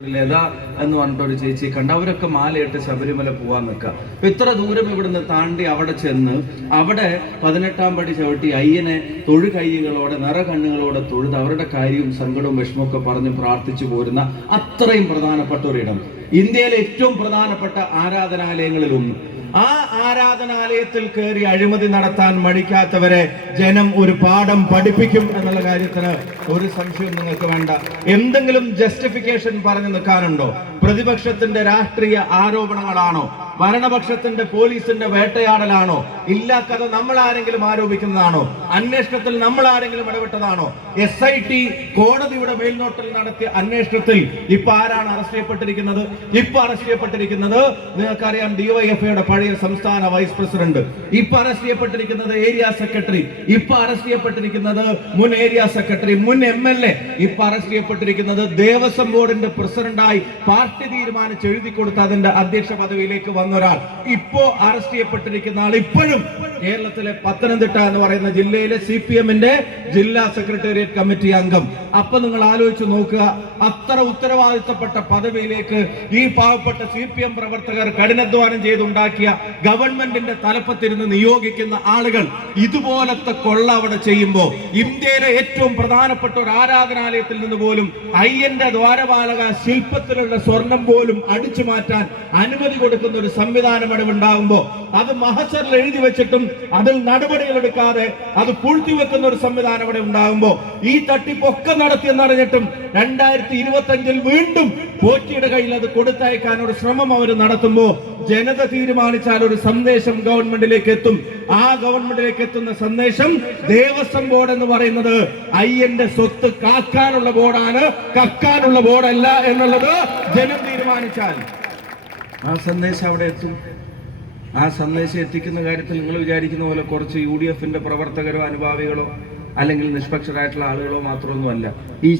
ലത എന്ന് പറഞ്ഞിട്ടൊരു ചേച്ചി കണ്ട് അവരൊക്കെ മാലയിട്ട് ശബരിമല പോവാൻ നിൽക്കുക. അപ്പൊ ഇത്ര ദൂരം ഇവിടുന്ന് താണ്ടി അവിടെ ചെന്ന് അവിടെ 18-ാം പടി ചവിട്ടി അയ്യനെ തൊഴുകൈകളോടെ നിറകണ്ണുകളോടെ തൊഴുത് അവരുടെ കാര്യവും സങ്കടവും വിഷമമൊക്കെ പറഞ്ഞ് പ്രാർത്ഥിച്ചു പോരുന്ന അത്രയും പ്രധാനപ്പെട്ട ഒരിടം, ഇന്ത്യയിലെ ഏറ്റവും പ്രധാനപ്പെട്ട ആരാധനാലയങ്ങളിൽ ഒന്ന്. ആ ആരാധനാലയത്തിൽ കയറി അഴിമതി നടത്താൻ മടിക്കാത്തവരെ ജനം ഒരു പാഠം പഠിപ്പിക്കും എന്നുള്ള കാര്യത്തിന് ഒരു സംശയവും നിങ്ങൾക്ക് വേണ്ട. എന്തെങ്കിലും ജസ്റ്റിഫിക്കേഷൻ പറഞ്ഞു നിൽക്കാനുണ്ടോ? പ്രതിപക്ഷത്തിന്റെ രാഷ്ട്രീയ ആരോപണങ്ങളാണോ? ഭരണപക്ഷത്തിന്റെ പോലീസിന്റെ വേട്ടയാടലാണോ? ഇല്ല, കഥ നമ്മൾ ആരെങ്കിലും ആരോപിക്കുന്നതാണോ? അന്വേഷണത്തിൽ നമ്മൾ ആരെങ്കിലും ഇടപെട്ടതാണോ? SIT കോടതിയുടെ മേൽനോട്ടത്തിൽ നടത്തിയ അന്വേഷണത്തിൽ ഇപ്പൊ ആരാണ് അറസ്റ്റ് ചെയ്യപ്പെട്ടിരിക്കുന്നത്? ഇപ്പൊ അറസ്റ്റ് ചെയ്യപ്പെട്ടിരിക്കുന്നത് നിങ്ങൾക്കറിയാം, DYFIയുടെ പഴയ സംസ്ഥാന വൈസ് പ്രസിഡന്റ്. ഇപ്പൊ അറസ്റ്റ് ചെയ്യപ്പെട്ടിരിക്കുന്നത് ഏരിയ സെക്രട്ടറി. ഇപ്പൊ അറസ്റ്റ് ചെയ്യപ്പെട്ടിരിക്കുന്നത് മുൻ ഏരിയ സെക്രട്ടറി, മുൻ MLA. ഇപ്പൊ അറസ്റ്റ് ചെയ്യപ്പെട്ടിരിക്കുന്നത് ദേവസ്വം ബോർഡിന്റെ പ്രസിഡന്റായി പാർട്ടി തീരുമാനിച്ച് എഴുതി കൊടുത്ത അതിന്റെ അധ്യക്ഷ പദവിയിലേക്ക് വന്ന ഒരാൾ. ഇപ്പോ അറസ്റ്റ് ചെയ്യപ്പെട്ടിരിക്കുന്ന ആൾ ഇപ്പോഴും കേരളത്തിലെ പത്തനംതിട്ട എന്ന് പറയുന്ന ജില്ലയിലെ CPMന്റെ ജില്ലാ സെക്രട്ടേറിയറ്റ് കമ്മിറ്റി അംഗം. അപ്പൊ നിങ്ങൾ ആലോചിച്ച് നോക്കുക, അത്ര ഉത്തരവാദിത്തപ്പെട്ട പദവിയിലേക്ക് ഈ പാവപ്പെട്ട CPM പ്രവർത്തകർ കഠിനാധ്വാനം ചെയ്തുണ്ടാക്കിയ ഗവൺമെന്റിന്റെ തലപ്പത്തിരുന്ന് നിയോഗിക്കുന്ന ആളുകൾ ഇതുപോലത്തെ കൊള്ള അവിടെ ചെയ്യുമ്പോൾ, ഇന്ത്യയിലെ ഏറ്റവും പ്രധാനപ്പെട്ട ഒരു ആരാധനാലയത്തിൽ നിന്ന് പോലും അയ്യന്റെ ദ്വാരപാലക ശില്പത്തിലുള്ള സ്വർണം പോലും അടിച്ചു മാറ്റാൻ അനുമതി കൊടുക്കുന്ന ഒരു സംവിധാനം അവിടെ ഉണ്ടാകുമ്പോൾ, അത് മഹസറിൽ എഴുതി വെച്ചിട്ടും അതിൽ നടപടികൾ എടുക്കാതെ അത് പൂഴ്ത്തിവെക്കുന്ന ഒരു സംവിധാനം അവിടെ ഉണ്ടാകുമ്പോൾ, ഈ തട്ടിപ്പൊക്കെ നടത്തിയെന്നറിഞ്ഞിട്ടും 2025 വീണ്ടും പോറ്റിയുടെ കയ്യിൽ അത് കൊടുത്തയക്കാൻ ഒരു ശ്രമം അവർ നടത്തുമ്പോൾ, ജനത തീരുമാനിച്ചാൽ ഒരു സന്ദേശം ഗവൺമെന്റിലേക്ക് എത്തും. ആ ഗവൺമെന്റിലേക്ക് എത്തുന്ന സന്ദേശം ദേവസ്വം ബോർഡ് എന്ന് പറയുന്നത് അയ്യന്റെ സ്വത്ത് കാക്കാനുള്ള ബോർഡാണ്, കക്കാനുള്ള ബോർഡല്ല എന്നുള്ളത് ജനം തീരുമാനിച്ചാൽ ആ സന്ദേശം അവിടെ എത്തും. ആ സന്ദേശം എത്തിക്കുന്ന കാര്യത്തിൽ നിങ്ങൾ വിചാരിക്കുന്ന പോലെ കുറച്ച് UDFന്റെ പ്രവർത്തകരോ അനുഭാവികളോ അല്ലെങ്കിൽ നിഷ്പക്ഷരായിട്ടുള്ള ആളുകളോ മാത്രമൊന്നുമല്ല. ഈ